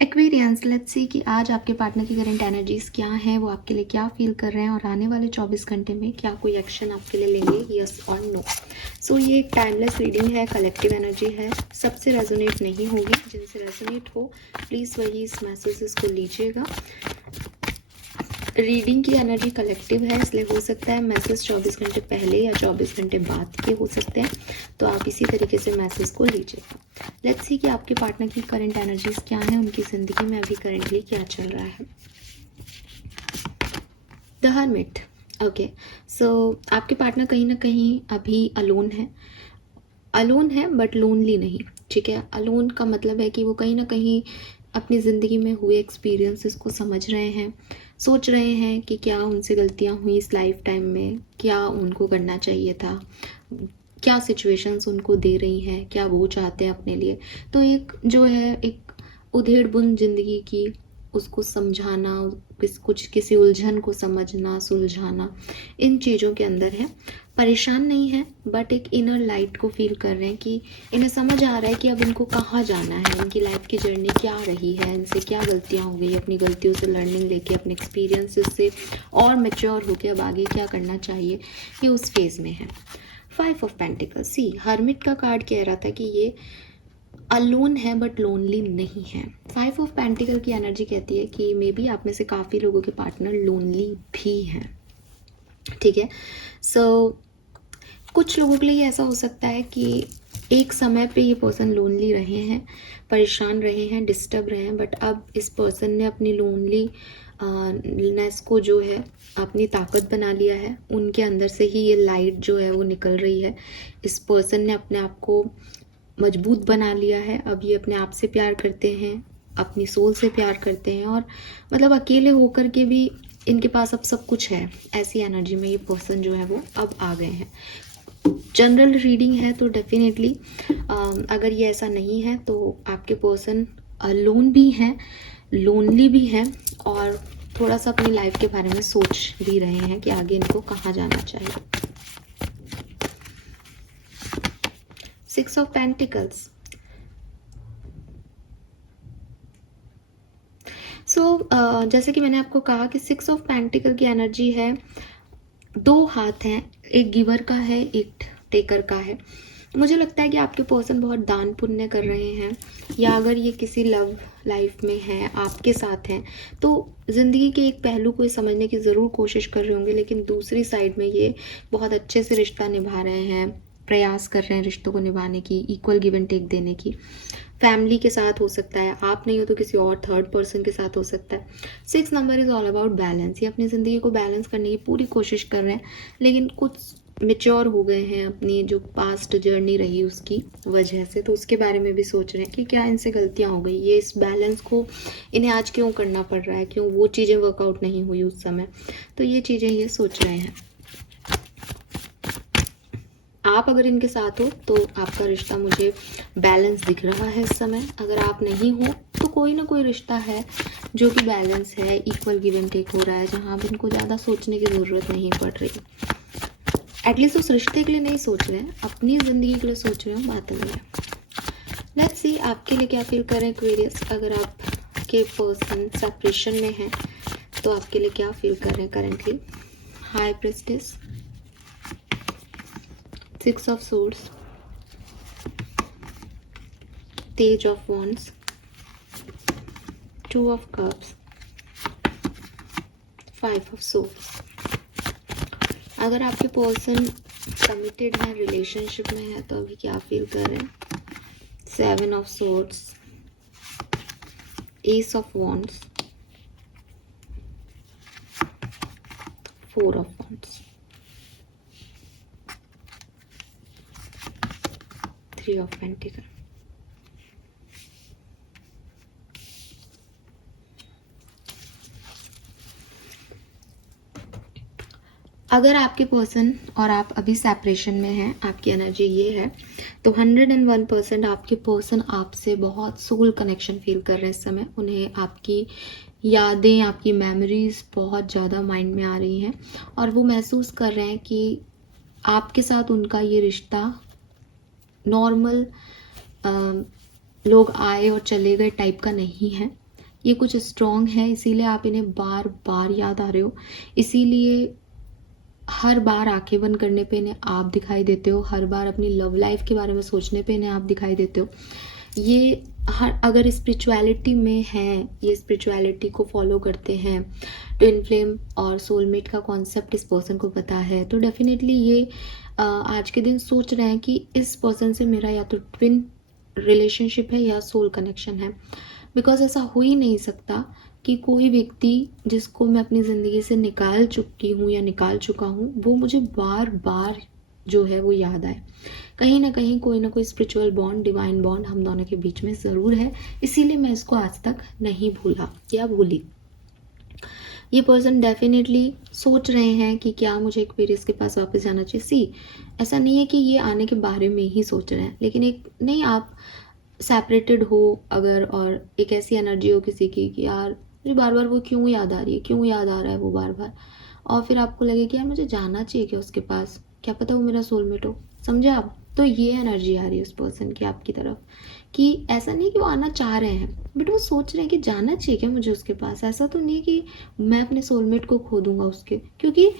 Aquarians, let's see कि आज आपके पार्टनर की करंट एनर्जीज क्या हैं, वो आपके लिए क्या फील कर रहे हैं और आने वाले 24 घंटे में क्या कोई एक्शन आपके लिए लेंगे, यस और नो। सो ये एक टाइमलेस रीडिंग है, कलेक्टिव एनर्जी है, सबसे रेजोनेट नहीं होगी। जिनसे रेजोनेट हो प्लीज़ वही इस मैसेजेस को लीजिएगा। रीडिंग की एनर्जी कलेक्टिव है, इसलिए हो सकता है मैसेज 24 घंटे पहले या 24 घंटे बाद के हो सकते हैं, तो आप इसी तरीके से मैसेज को लीजिएगा। लेट्स सी कि आपके पार्टनर की करंट एनर्जीज क्या हैं, उनकी ज़िंदगी में अभी करंटली क्या चल रहा है। The hermit, okay. सो आपके पार्टनर कहीं ना कहीं अभी अलोन है बट लोनली नहीं, ठीक है। अलोन का मतलब है कि वो कहीं ना कहीं अपनी ज़िंदगी में हुए एक्सपीरियंसेस को समझ रहे हैं, सोच रहे हैं कि क्या उनसे गलतियां हुई इस लाइफ टाइम में, क्या उनको करना चाहिए था, क्या सिचुएशंस उनको दे रही हैं, क्या वो चाहते हैं अपने लिए। तो एक जो है एक उधेड़ बुन जिंदगी की, उसको समझाना, किसी उलझन को समझना सुलझाना, इन चीज़ों के अंदर है। परेशान नहीं है बट एक इनर लाइट को फील कर रहे हैं कि इन्हें समझ आ रहा है कि अब इनको कहाँ जाना है, इनकी लाइफ की जर्नी क्या रही है, इनसे क्या गलतियाँ हो गई, अपनी गलतियों से लर्निंग लेके अपने एक्सपीरियंसेस से और मैच्योर होकर अब आगे क्या करना चाहिए, ये उस फेज़ में है। 5 ऑफ पेंटिकल्स, सी हर्मिट का कार्ड कह रहा था कि ये अलोन है बट लोनली नहीं है। 5 ऑफ पेंटिकल की एनर्जी कहती है कि मे बी आप में से काफ़ी लोगों के पार्टनर लोनली भी हैं, ठीक है। सो कुछ लोगों के लिए ऐसा हो सकता है कि एक समय पे ये पर्सन लोनली रहे हैं, परेशान रहे हैं, डिस्टर्ब रहे हैं, बट अब इस पर्सन ने अपनी लोनली नेस को जो है अपनी ताकत बना लिया है। उनके अंदर से ही ये लाइट जो है वो निकल रही है। इस पर्सन ने अपने आप को मजबूत बना लिया है। अब ये अपने आप से प्यार करते हैं, अपनी सोल से प्यार करते हैं, और मतलब अकेले होकर के भी इनके पास अब सब कुछ है। ऐसी एनर्जी में ये पर्सन जो है वो अब आ गए हैं। जनरल रीडिंग है तो डेफिनेटली अगर ये ऐसा नहीं है तो आपके पर्सन अलोन भी हैं, लोनली भी हैं, और थोड़ा सा अपनी लाइफ के बारे में सोच भी रहे हैं कि आगे इनको कहाँ जाना चाहिए। 6 ऑफ पेंटिकल्स, जैसे कि मैंने आपको कहा कि 6 ऑफ पेंटिकल की एनर्जी है, 2 हाथ हैं, एक गिवर का है एक टेकर का है। मुझे लगता है कि आपके पर्सन बहुत दान पुण्य कर रहे हैं, या अगर ये किसी लव लाइफ में है, आपके साथ हैं, तो ज़िंदगी के एक पहलू को समझने की ज़रूर कोशिश कर रहे होंगे, लेकिन दूसरी साइड में ये बहुत अच्छे से रिश्ता निभा रहे हैं, प्रयास कर रहे हैं रिश्तों को निभाने की, इक्वल गिव एंड टेक देने की। फैमिली के साथ हो सकता है, आप नहीं हो तो किसी और थर्ड पर्सन के साथ हो सकता है। 6 number is all about balance. ये अपनी ज़िंदगी को बैलेंस करने की पूरी कोशिश कर रहे हैं, लेकिन कुछ मेच्योर हो गए हैं अपनी जो पास्ट जर्नी रही उसकी वजह से, तो उसके बारे में भी सोच रहे हैं कि क्या इनसे गलतियां हो गई, ये इस बैलेंस को इन्हें आज क्यों करना पड़ रहा है, क्यों वो चीज़ें वर्कआउट नहीं हुई उस समय, तो ये चीज़ें ये सोच रहे हैं। आप अगर इनके साथ हो तो आपका रिश्ता मुझे बैलेंस दिख रहा है इस समय। अगर आप नहीं हो तो कोई ना कोई रिश्ता है जो कि बैलेंस है, इक्वल गिव एंड टेक हो रहा है, जहाँ भी इनको ज़्यादा सोचने की ज़रूरत नहीं पड़ रही। एटलीस्ट उस रिश्ते के लिए नहीं सोच रहे हैं, अपनी ज़िंदगी के लिए सोच रहे हो, बात नहीं है। लेट्स सी आपके लिए क्या फील कर रहे हैं एक्वेरियस। अगर आपके पर्सन सेपरेशन में है तो आपके लिए क्या फील कर रहे हैं currently. High priestess, 6 of swords, Page of wands, 2 of cups, 5 of swords। अगर आपके पर्सन कमिटेड है, रिलेशनशिप में है, तो अभी क्या फील कर रहे हैं। 7 of swords, Ace of wands, 4 of wands, 3 of pentacles। अगर आपके पर्सन और आप अभी सेपरेशन में हैं, आपकी एनर्जी ये है, तो 101% आपके पर्सन आपसे बहुत सोल कनेक्शन फील कर रहे हैं इस समय। उन्हें आपकी यादें, आपकी मेमोरीज बहुत ज़्यादा माइंड में आ रही हैं, और वो महसूस कर रहे हैं कि आपके साथ उनका ये रिश्ता नॉर्मल लोग आए और चले गए टाइप का नहीं है। ये कुछ स्ट्रॉन्ग है, इसीलिए आप इन्हें बार बार याद आ रहे हो, इसीलिए हर बार आंखें बंद करने पे इन्हें आप दिखाई देते हो, हर बार अपनी लव लाइफ के बारे में सोचने पे इन्हें आप दिखाई देते हो। ये हर अगर स्पिरिचुअलिटी में हैं, ये स्पिरिचुअलिटी को फॉलो करते हैं, ट्विन फ्लेम और सोलमेट का कॉन्सेप्ट इस पर्सन को पता है, तो डेफिनेटली ये आज के दिन सोच रहे हैं कि इस पर्सन से मेरा या तो ट्विन रिलेशनशिप है या सोल कनेक्शन है। बिकॉज ऐसा हो ही नहीं सकता कि कोई व्यक्ति जिसको मैं अपनी ज़िंदगी से निकाल चुकी हूँ या निकाल चुका हूँ वो मुझे बार बार जो है वो याद आए। कहीं ना कहीं कोई ना कोई स्पिरिचुअल बॉन्ड, डिवाइन बॉन्ड हम दोनों के बीच में ज़रूर है, इसीलिए मैं इसको आज तक नहीं भूला या भूली। ये पर्सन डेफिनेटली सोच रहे हैं कि क्या मुझे एक्वेरियस के पास वापस जाना चाहिए। सी, ऐसा नहीं है कि ये आने के बारे में ही सोच रहे हैं, लेकिन एक नहीं, आप सेपरेटेड हो अगर और एक ऐसी एनर्जी हो किसी की कि यार मुझे बार बार वो क्यों याद आ रही है, क्यों याद आ रहा है वो बार बार, और फिर आपको लगे कि यार मुझे जाना चाहिए क्या उसके पास, क्या पता वो मेरा सोलमेट हो, समझे आप। तो ये एनर्जी आ रही है उस पर्सन की आपकी तरफ कि ऐसा नहीं कि वो आना चाह रहे हैं, बट वो सोच रहे हैं कि जाना चाहिए क्या मुझे उसके पास। ऐसा तो नहीं कि मैं अपने सोलमेट को खो दूंगा उसके, क्योंकि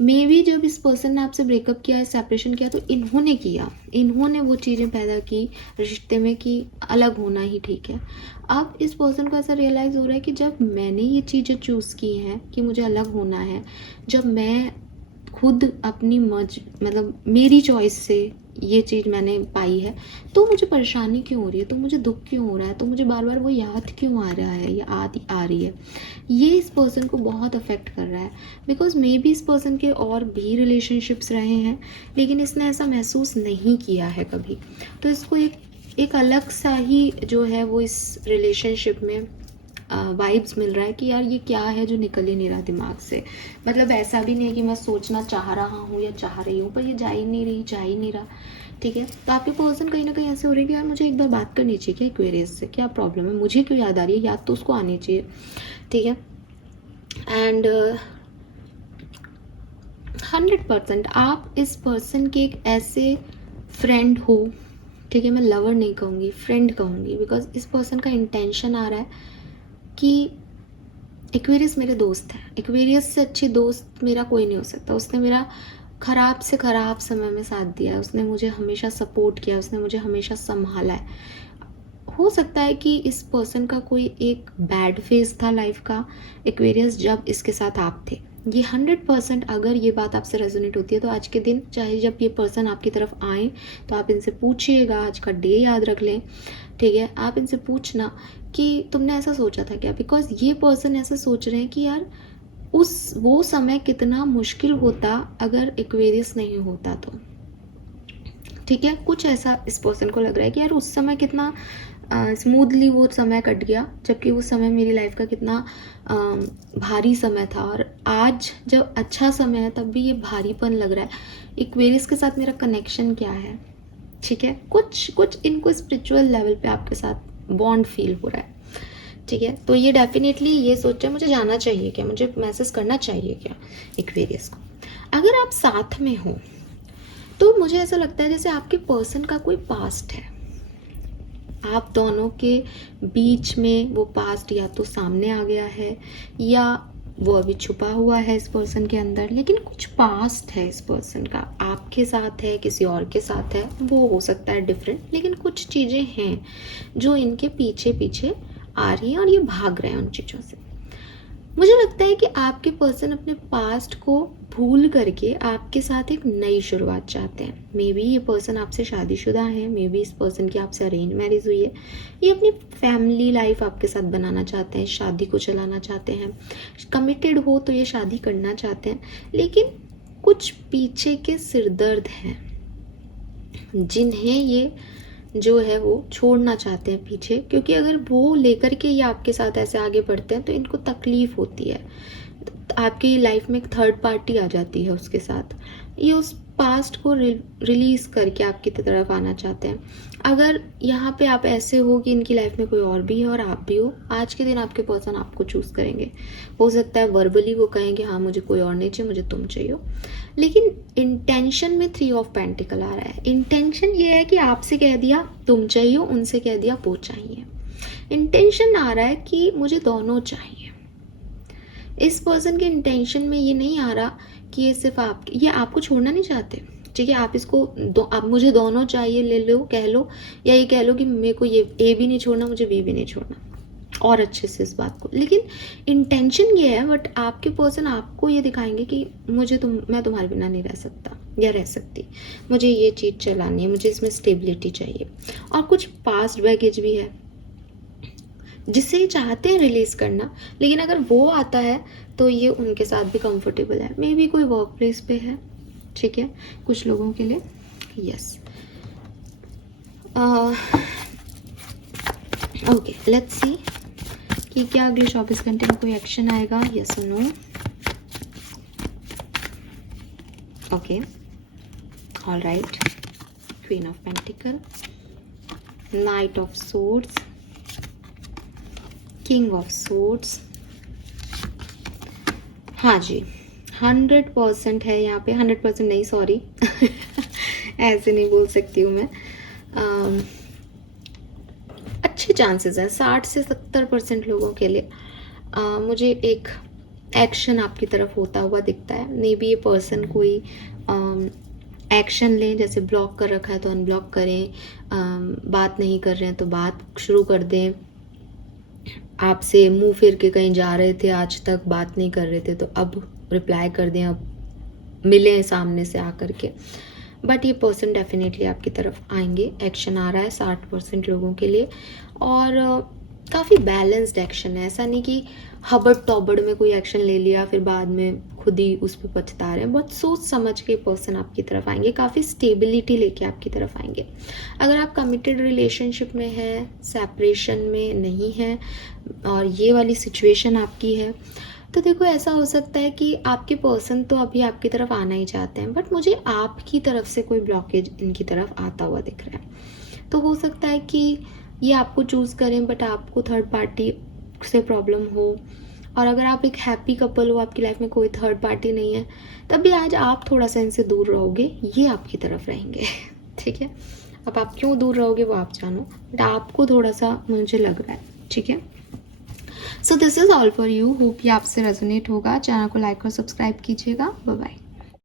मे बी जब इस पर्सन ने आपसे ब्रेकअप किया है, सेपरेशन किया, तो इन्होंने किया, इन्होंने वो चीज़ें पैदा की रिश्ते में कि अलग होना ही ठीक है। अब इस पर्सन को ऐसा रियलाइज़ हो रहा है कि जब मैंने ये चीज़ें चूज़ की हैं कि मुझे अलग होना है, जब मैं खुद अपनी मतलब मेरी चॉइस से ये चीज़ मैंने पाई है, तो मुझे परेशानी क्यों हो रही है, तो मुझे दुख क्यों हो रहा है, तो मुझे बार बार वो याद क्यों आ रहा है या आ रही है। ये इस पर्सन को बहुत अफेक्ट कर रहा है, बिकॉज मे बी इस पर्सन के और भी रिलेशनशिप्स रहे हैं, लेकिन इसने ऐसा महसूस नहीं किया है कभी। तो इसको एक अलग सा ही जो है वो इस रिलेशनशिप में वाइब्स मिल रहा है कि यार ये क्या है जो निकल ही नहीं रहा दिमाग से। मतलब ऐसा भी नहीं है कि मैं सोचना चाह रहा हूँ या चाह रही हूँ, पर ये जा ही नहीं रहा। ठीक है, तो आपके पर्सन कहीं ना कहीं ऐसे हो रहे हैं कि यार मुझे एक बार बात करनी चाहिए क्या एक्वेरियस से, क्या प्रॉब्लम है, मुझे क्यों याद आ रही है, याद तो उसको आनी चाहिए। ठीक है, एंड 100% आप इस पर्सन के एक ऐसे फ्रेंड हो, ठीक है, मैं लवर नहीं कहूँगी, फ्रेंड कहूँगी, बिकॉज इस पर्सन का इंटेंशन आ रहा है कि एक्वेरियस मेरे दोस्त है, एक्वेरियस से अच्छी दोस्त मेरा कोई नहीं हो सकता। उसने मेरा ख़राब से ख़राब समय में साथ दिया है, उसने मुझे हमेशा सपोर्ट किया, उसने मुझे हमेशा संभाला है। हो सकता है कि इस पर्सन का कोई एक बैड फेज था लाइफ का एक्वेरियस जब इसके साथ आप थे। ये 100% अगर ये बात आपसे रेजोनेट होती है तो आज के दिन चाहे जब ये पर्सन आपकी तरफ आए तो आप इनसे पूछिएगा, आज का डे याद रख लें। ठीक है, आप इनसे पूछना कि तुमने ऐसा सोचा था क्या, बिकॉज ये पर्सन ऐसा सोच रहे हैं कि यार वो समय कितना मुश्किल होता अगर एक्वेरियस नहीं होता तो। ठीक है, कुछ ऐसा इस पर्सन को लग रहा है कि यार उस समय कितना स्मूथली वो समय कट गया, जबकि वो समय मेरी लाइफ का कितना भारी समय था, और आज जब अच्छा समय है तब भी ये भारीपन लग रहा है। एक्वेरियस के साथ मेरा कनेक्शन क्या है। ठीक है, कुछ इनको स्पिरिचुअल लेवल पे आपके साथ बॉन्ड फील हो रहा है। ठीक है, तो ये डेफिनेटली ये सोच रहे मुझे जाना चाहिए क्या, मुझे मैसेज करना चाहिए क्या एक्वेरियस को। अगर आप साथ में हो तो मुझे ऐसा लगता है जैसे आपके पर्सन का कोई पास्ट है, आप दोनों के बीच में वो पास्ट या तो सामने आ गया है या वो अभी छुपा हुआ है इस पर्सन के अंदर, लेकिन कुछ पास्ट है इस पर्सन का, आपके साथ है, किसी और के साथ है, वो हो सकता है डिफरेंट, लेकिन कुछ चीज़ें हैं जो इनके पीछे पीछे आ रही हैं और ये भाग रहे हैं उन चीज़ों से। मुझे लगता है कि आपके पर्सन अपने पास्ट को भूल करके आपके साथ एक नई शुरुआत चाहते हैं। मे बी ये पर्सन आपसे शादीशुदा है, मे बी इस पर्सन की आपसे अरेंज मैरिज हुई है, ये अपनी फैमिली लाइफ आपके साथ बनाना चाहते हैं, शादी को चलाना चाहते हैं, कमिटेड हो तो ये शादी करना चाहते हैं, लेकिन कुछ पीछे के सिरदर्द हैं जिन्हें ये जो है वो छोड़ना चाहते हैं पीछे, क्योंकि अगर वो लेकर के ये आपके साथ ऐसे आगे बढ़ते हैं तो इनको तकलीफ होती है, आपकी लाइफ में एक थर्ड पार्टी आ जाती है उसके साथ, ये उस पास्ट को रिलीज करके आपकी तरफ आना चाहते हैं। अगर यहाँ पे आप ऐसे हो कि इनकी लाइफ में कोई और भी है और आप भी हो, आज के दिन आपके पर्सन आपको चूज करेंगे। हो सकता है वर्बली वो कहेंगे हाँ मुझे कोई और नहीं चाहिए, मुझे तुम चाहिए, लेकिन इंटेंशन में 3 ऑफ पेंटिकल आ रहा है। इंटेंशन ये है कि आपसे कह दिया तुम चाहिए, उनसे कह दिया वो चाहिए। इंटेंशन आ रहा है कि मुझे दोनों चाहिए। इस पर्सन के इंटेंशन में ये नहीं आ रहा कि ये सिर्फ ये आपको छोड़ना नहीं चाहते, ठीक है। आप इसको आप मुझे दोनों चाहिए ले लो कह लो, या ये कह लो कि मेरे को ये ए भी नहीं छोड़ना, मुझे बी भी नहीं छोड़ना, और अच्छे से इस बात को। लेकिन इंटेंशन ये है, बट आपके पर्सन आपको ये दिखाएंगे कि मैं तुम्हारे बिना नहीं रह सकता या रह सकती, मुझे ये चीज़ चलानी है, मुझे इसमें स्टेबिलिटी चाहिए। और कुछ पास्ट बैगेज भी है जिससे ये चाहते हैं रिलीज करना, लेकिन अगर वो आता है तो ये उनके साथ भी कंफर्टेबल है। मे बी कोई वर्क प्लेस पे है, ठीक है, कुछ लोगों के लिए। यस, ओके, लेट्स सी कि क्या अगले 24 घंटे में कोई एक्शन आएगा, यस और no. Okay, all right, queen of pentacles, knight of swords, king of swords. हाँ जी, 100% है यहाँ पे, 100% नहीं, सॉरी ऐसे नहीं बोल सकती हूँ मैं। अच्छे चांसेस हैं 60 से 70% लोगों के लिए। मुझे एक एक्शन आपकी तरफ होता हुआ दिखता है। मे बी ये पर्सन कोई एक्शन लें, जैसे ब्लॉक कर रखा है तो अनब्लॉक करें, बात नहीं कर रहे हैं तो बात शुरू कर दें, आपसे मुंह फेर के कहीं जा रहे थे, आज तक बात नहीं कर रहे थे तो अब रिप्लाई कर दें, अब मिलें सामने से आकर के। बट ये पर्सन डेफिनेटली आपकी तरफ आएंगे। एक्शन आ रहा है 60% लोगों के लिए, और काफ़ी बैलेंस्ड एक्शन है। ऐसा नहीं कि हबड़ तोबड़ में कोई एक्शन ले लिया फिर बाद में खुद ही उस पर पछता रहे हैं। बहुत सोच समझ के पर्सन आपकी तरफ आएंगे, काफ़ी स्टेबिलिटी लेके आपकी तरफ आएंगे। अगर आप कमिटेड रिलेशनशिप में हैं, सेपरेशन में नहीं हैं, और ये वाली सिचुएशन आपकी है, तो देखो ऐसा हो सकता है कि आपके पर्सन तो अभी आपकी तरफ आना ही चाहते हैं, बट मुझे आपकी तरफ से कोई ब्लॉकेज इनकी तरफ आता हुआ दिख रहा है। तो हो सकता है कि ये आपको चूज़ करें, बट आपको थर्ड पार्टी से प्रॉब्लम हो। और अगर आप एक हैप्पी कपल हो, आपकी लाइफ में कोई थर्ड पार्टी नहीं है, तब भी आज आप थोड़ा सा इनसे दूर रहोगे, ये आपकी तरफ रहेंगे ठीक है। अब आप क्यों दूर रहोगे वो आप जानो, बट आपको थोड़ा सा मुझे लग रहा है, ठीक है। So this is all for you. Hope ये आपसे रेजोनेट होगा। चैनल को लाइक और सब्सक्राइब कीजिएगा। Bye bye.